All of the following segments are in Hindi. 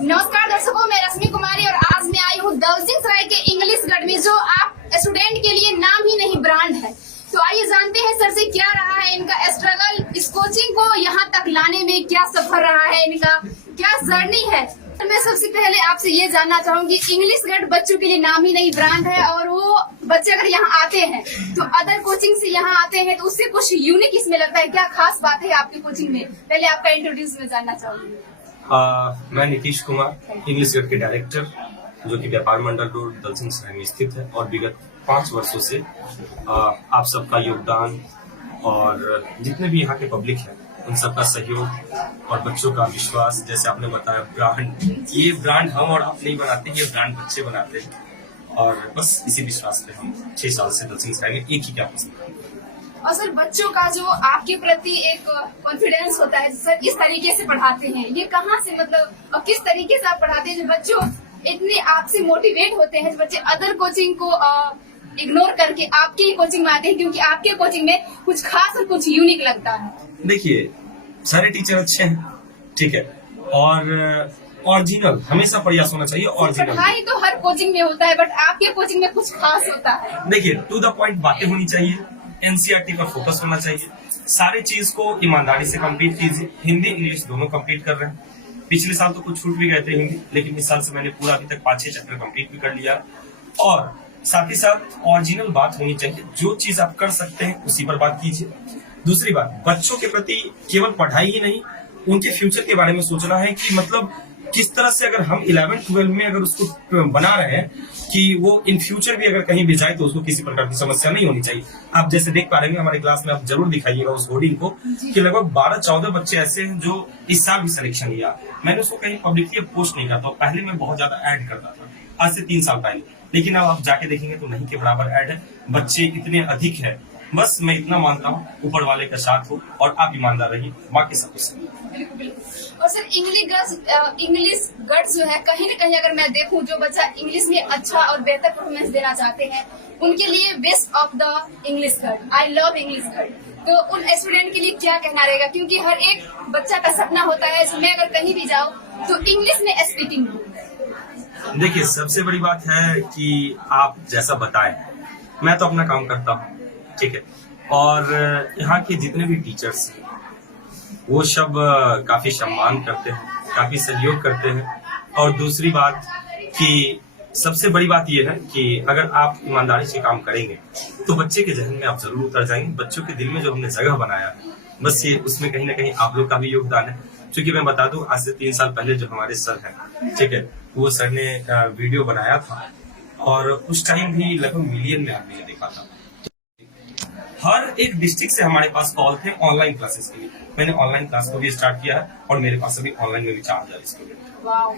नमस्कार दर्शकों, मैं रश्मि कुमारी और आज मैं आई हूँ दलसिंहसराय के इंग्लिश गढ़ में, जो आप स्टूडेंट के लिए नाम ही नहीं ब्रांड है। तो आइए जानते हैं सर से क्या रहा है इनका स्ट्रगल, इस कोचिंग को यहाँ तक लाने में क्या सफर रहा है, इनका क्या जर्नी है। मैं सबसे पहले आपसे ये जानना चाहूंगी, इंग्लिश गढ़ बच्चों के लिए नाम ही नहीं ब्रांड है और वो बच्चे अगर यहाँ आते हैं तो अदर कोचिंग से यहाँ आते हैं तो उससे कुछ यूनिक इसमें लगता है। क्या खास बात है आपकी कोचिंग में? पहले आपका इंट्रोड्यूस में जानना चाहूंगी। मैं नीतीश कुमार, इंग्लिश गढ़ के डायरेक्टर, जो कि व्यापार मंडल रोड दलसिंहसराय में स्थित है और विगत 5 वर्षों से आप सबका योगदान और जितने भी यहाँ के पब्लिक है उन सबका सहयोग और बच्चों का विश्वास, जैसे आपने बताया ब्रांड, ये ब्रांड हम और आप नहीं बनाते, ये ब्रांड बच्चे बनाते हैं। और बस इसी विश्वास पे हम 6 साल से दलसिंहसराय में एक ही कैंपस में। और सर, बच्चों का जो आपके प्रति एक कॉन्फिडेंस होता है, सर इस तरीके से पढ़ाते हैं, ये कहाँ से, मतलब और किस तरीके से आप पढ़ाते हैं जो बच्चों इतने आपसे मोटिवेट होते हैं, बच्चे अदर कोचिंग को इग्नोर करके आपके ही कोचिंग में आते हैं, क्योंकि आपके कोचिंग में कुछ खास और कुछ यूनिक लगता है। देखिए, सारे टीचर अच्छे हैं, ठीक है, और ओरिजिनल हमेशा प्रयास होना चाहिए। ओरिजिनल पढ़ाई तो हर कोचिंग में होता है, बट आपके कोचिंग में कुछ खास होता है। देखिए, टू द पॉइंट बातें होनी चाहिए, एनसीईआरटी पर फोकस होना चाहिए, सारे चीज को ईमानदारी से कंप्लीट कीजिए। हिंदी इंग्लिश दोनों कंप्लीट कर रहे हैं। पिछले साल तो कुछ छूट भी गए थे हिंदी, लेकिन इस साल से मैंने पूरा अभी तक 5-6 चैप्टर कंप्लीट भी कर लिया। और साथ ही साथ ओरिजिनल बात होनी चाहिए, जो चीज आप कर सकते हैं उसी पर बात कीजिए। दूसरी बात, बच्चों के प्रति केवल पढ़ाई ही नहीं, उनके फ्यूचर के बारे में सोचना है कि मतलब किस तरह से अगर हम 11th-12 में अगर उसको बना रहे हैं कि वो इन फ्यूचर भी अगर कहीं भी जाए तो उसको किसी प्रकार की समस्या नहीं होनी चाहिए। आप जैसे देख पा रहे हैं हमारे क्लास में, आप जरूर दिखाइएगा उस होर्डिंग को कि लगभग 12-14 बच्चे ऐसे हैं जो इस साल भी सिलेक्शन लिया। मैंने उसको कहीं पब्लिकली पोस्ट नहीं किया था, पहले मैं बहुत ज्यादा ऐड करता था, आज से 3 साल पहले, लेकिन अब आप जाके देखेंगे तो नहीं के बराबर ऐड है, बच्चे इतने अधिक है। बस मैं इतना मानता हूँ, ऊपर वाले का साथ हो और आप ईमानदार रहिए, बाकी सब कुछ। और सर, इंग्लिश गढ़ जो है, कहीं न कहीं अगर मैं देखूं, जो बच्चा इंग्लिश में अच्छा और बेहतर परफॉर्मेंस देना चाहते हैं उनके लिए बेस्ट ऑफ द इंग्लिश गढ़, आई लव इंग्लिश गढ़। तो उन स्टूडेंट के लिए क्या कहना रहेगा, क्योंकि हर एक बच्चा का सपना होता है मैं अगर कहीं भी जाऊँ तो इंग्लिश में स्पीकिंग हो। देखिए, सबसे बड़ी बात है कि आप जैसा बताएं, मैं तो अपना काम करता हूँ, ठीक है, और यहाँ के जितने भी टीचर्स हैं वो सब काफी सम्मान करते हैं, काफी सहयोग करते हैं। और दूसरी बात कि सबसे बड़ी बात यह है कि अगर आप ईमानदारी से काम करेंगे तो बच्चे के जहन में आप जरूर उतर जाएंगे। बच्चों के दिल में जो हमने जगह बनाया है, बस ये उसमें कहीं ना कहीं आप लोग का भी योगदान है। क्योंकि मैं बता दूं, आज से 3 साल पहले जो हमारे सर हैं, ठीक है, वो सर ने वीडियो बनाया था और उस टाइम भी लगभग मिलियन में आदमी ने देखा था। हर एक डिस्ट्रिक्ट से हमारे पास कॉल थे ऑनलाइन क्लासेस के लिए। मैंने ऑनलाइन क्लास को भी स्टार्ट किया है और मेरे पास अभी ऑनलाइन में भी 4000 स्टूडेंट। वाओ।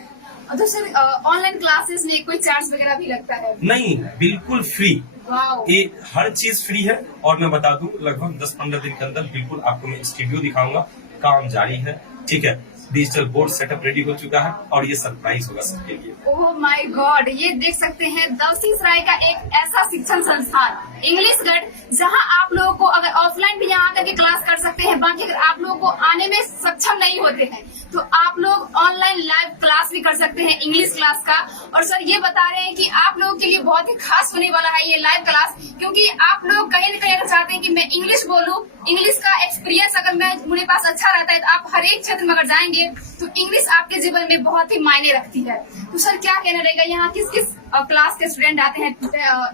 तो सर, ऑनलाइन क्लासेस में कोई चार्ज वगैरह भी लगता है? नहीं, बिल्कुल फ्री। वाओ। ये हर चीज फ्री है। और मैं बता दूं, लगभग 10-15 दिन के अंदर बिल्कुल आपको मैं स्टूडियो दिखाऊंगा, काम जारी है, ठीक है, डिजिटल बोर्ड सेटअप रेडी हो चुका है और ये सरप्राइज होगा सबके लिए। ओह माय गॉड, ये देख सकते हैं दलसिंहसराय का एक ऐसा शिक्षण संस्थान इंग्लिश गढ़, जहां आप लोगों को अगर ऑफलाइन भी यहाँ आकर के क्लास कर सकते हैं, बाकी अगर आप लोगों को आने में सक्षम नहीं होते हैं तो आप लोग ऑनलाइन लाइव क्लास भी कर सकते हैं इंग्लिश क्लास का। और सर ये बता रहे हैं कि आप लोगों के लिए बहुत ही खास होने वाला है ये लाइव क्लास, क्योंकि आप लोग कहीं न कहीं अगर चाहते हैं कि मैं इंग्लिश बोलूं, इंग्लिश का एक्सपीरियंस अगर मेरे पास अच्छा रहता है तो आप हर एक क्षेत्र में अगर जाएंगे तो इंग्लिश आपके जीवन में बहुत ही मायने रखती है। तो सर क्या कहना रहेगा, यहाँ किस किस क्लास के स्टूडेंट आते हैं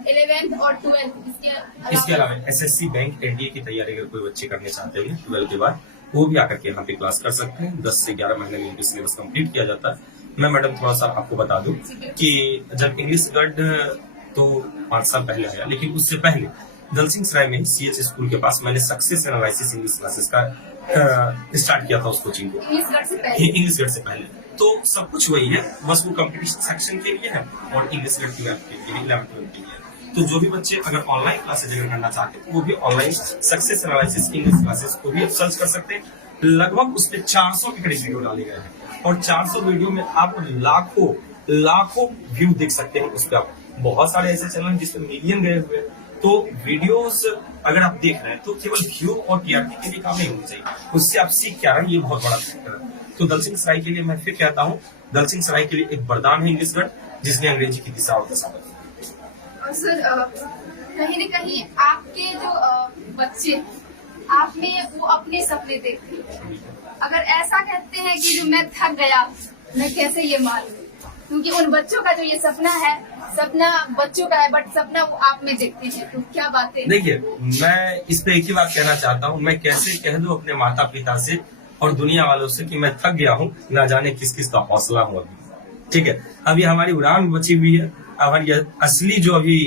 11th और 12th? इसके अलावा एसएससी बैंक एनडीए की तैयारी अगर कोई बच्चे करने चाहते हैं 12th के बाद, वो भी आकर के यहाँ पे क्लास कर सकते हैं। 10 से 11 महीने में सिलेबस कंप्लीट किया जाता है। मैं मैडम थोड़ा सा आपको बता दूं कि जब इंग्लिश गढ़ तो 5 साल पहले आया, लेकिन उससे पहले दलसिंहसराय में सीएच स्कूल के पास मैंने सक्सेस एनालिसिस इंग्लिश क्लासेस का स्टार्ट किया था उस कोचिंग को, इंग्लिश गढ़ से पहले। तो सब कुछ वही है, बस वो कंपटीशन सेक्शन के लिए है और इंग्लिश गढ़ की के लिए 11th-12th के लिए। तो जो भी बच्चे अगर ऑनलाइन क्लासेज अगर करना चाहते हैं वो भी online success analysis English classes को भी सर्च कर सकते हैं। लगभग उस पे 400 के करीब वीडियो डाले गए हैं और 400 वीडियो में आप लाखों व्यू देख सकते हैं। उस पर बहुत सारे ऐसे चैनल हैं जिसमें मिलियन गए हुए। तो वीडियोस अगर आप देख रहे हैं तो केवल व्यू और टीआरपी के लिए काम नहीं होनी चाहिए, उससे आप सीख क्या रहे हैं, ये बहुत बड़ा फैक्टर है। तो दलसिंहसराय के लिए मैं फिर कहता हूँ दलसिंह सराय के लिए एक वरदान है इंग्लिश गढ़, जिसने अंग्रेजी की दिशा और दशा बदली। और सर कहीं न कहीं आपके जो बच्चे आप में वो अपने सपने देखते हैं। अगर ऐसा कहते हैं कि जो मैं थक गया, मैं कैसे ये मानूं, क्योंकि उन बच्चों का जो ये सपना है, सपना बच्चों का है, बट सपना वो आप में देखते हैं, तो क्या बात है? देखिए, मैं इस पे एक ही बात कहना चाहता हूँ, मैं कैसे कह दूं अपने माता पिता से और दुनिया वालों से कि मैं थक गया हूँ, ना जाने किस किस का हौसला हूँ अभी। ठीक है, अभी हमारी उड़ान बची हुई है, हमारी असली जो अभी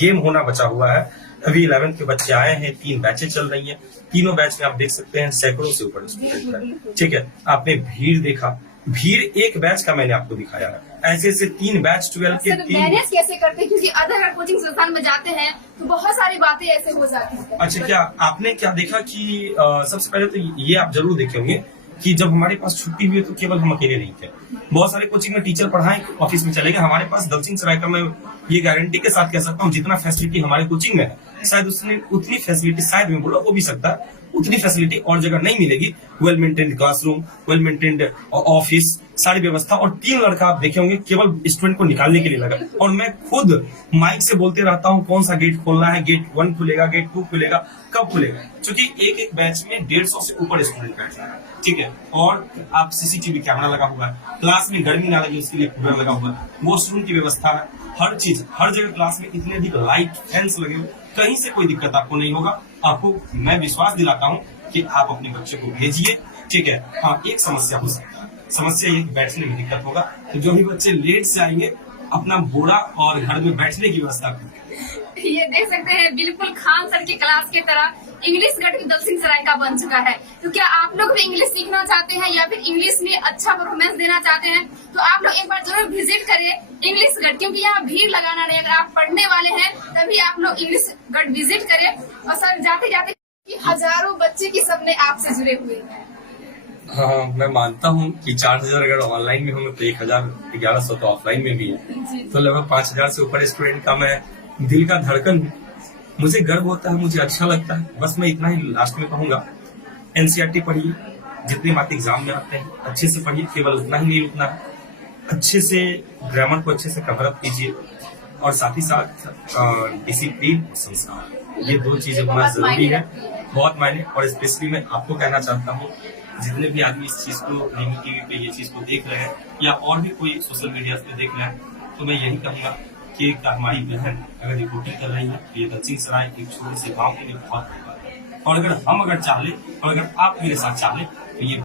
गेम होना बचा हुआ है। अभी 11th के बच्चे आए हैं, 3 बैचें चल रही हैं, तीनों बैच में आप देख सकते हैं सैकड़ों से ऊपर स्टूडेंट है। ठीक है, आपने भीड़ देखा, भीड़ एक बैच का मैंने आपको दिखाया है, ऐसे ऐसे 3 बैच 12 के 3। मैनेज कैसे करते हैं, क्योंकि अदर कोचिंग संस्थान में जाते हैं तो बहुत सारी बातें ऐसे हो जाती हैं। अच्छा, क्या आपने क्या देखा कि सबसे पहले तो ये आप जरूर देखे होंगे कि जब हमारे पास छुट्टी हुई तो केवल हम अकेले नहीं थे, बहुत सारे कोचिंग में टीचर पढ़ाएं, ऑफिस में चले गए। हमारे पास दलसिंह सराय का मैं ये गारंटी के साथ कह सकता हूँ, जितना फैसिलिटी हमारे कोचिंग में है, शायद उसने उतनी फैसिलिटी, शायद मैं बोला हो भी सकता है, उतनी फैसिलिटी और जगह नहीं मिलेगी। Well maintained classroom, well maintained office, सारी व्यवस्था, और 3 लड़का आप देखे होंगे केवल स्टूडेंट को निकालने के लिए लगा। और मैं खुद माइक से बोलते रहता हूँ कौन सा गेट खोलना है, गेट 1 खुलेगा, गेट 2 खुलेगा, कब खुलेगा, क्योंकि एक बैच में 150 से ऊपर स्टूडेंट बैठे हैं। ठीक है, और आप सीसीटीवी कैमरा लगा हुआ है, क्लास में गर्मी ना लगे उसके लिए कूलर लगा हुआ है, वॉशरूम की व्यवस्था है, हर चीज, हर जगह क्लास में इतने अधिक लाइट फैंस लगे हुए, कहीं से कोई दिक्कत आपको नहीं होगा। आपको मैं विश्वास दिलाता हूँ कि आप अपने बच्चे को भेजिए। ठीक है, हाँ, एक समस्या हो सकती है, समस्या ये बैठने में दिक्कत होगा, तो जो भी बच्चे लेट से आएंगे अपना बोरा और घर में बैठने की व्यवस्था करें। ये देख सकते हैं, बिल्कुल खान सर की क्लास की तरह इंग्लिश गढ़ भी दलसिंह सराय का बन चुका है। तो क्या आप लोग भी इंग्लिश सीखना चाहते हैं या फिर इंग्लिश में अच्छा परफॉर्मेंस देना चाहते हैं, तो आप लोग एक बार जरूर विजिट करें इंग्लिश गढ़, क्योंकि यहाँ भीड़ लगाना नहीं, अगर आप पढ़ने वाले हैं तभी आप लोग इंग्लिश गढ़ विजिट करें। और सर जाते जाते हजारों बच्चे के सपने आपसे जुड़े हुए हैं। हाँ, मैं मानता हूँ कि 4000 अगर ऑनलाइन में होंगे तो 1100 तो ऑफलाइन में भी है, तो लगभग 5000 से ऊपर स्टूडेंट का मैं दिल का धड़कन हूँ। मुझे गर्व होता है, मुझे अच्छा लगता है। बस मैं इतना ही लास्ट में कहूंगा, एनसीईआरटी पढ़िए, जितने बातें एग्जाम में आते हैं अच्छे से पढ़िए, केवल उतना ही नहीं रुकना है, अच्छे से ग्रामर को अच्छे से कवर अप कीजिए, और साथ ही साथ डिसिप्लिन, संस्कार, ये 2 चीजें होना जरूरी है, बहुत मायने। और स्पेशली मैं आपको कहना चाहता हूँ, जितने भी आदमी इस चीज को टीवी पे ये चीज को देख रहे हैं या और भी कोई सोशल मीडिया पे देख रहे हैं, तो मैं यही कहूंगा कि हमारी बहन अगर रिपोर्टिंग कर रही है तो ये दलसिंह सराय एक छोटे से गाँव के लिए बहुत, और अगर हम चाह ले और अगर आप मेरे साथ चाह ले तो ये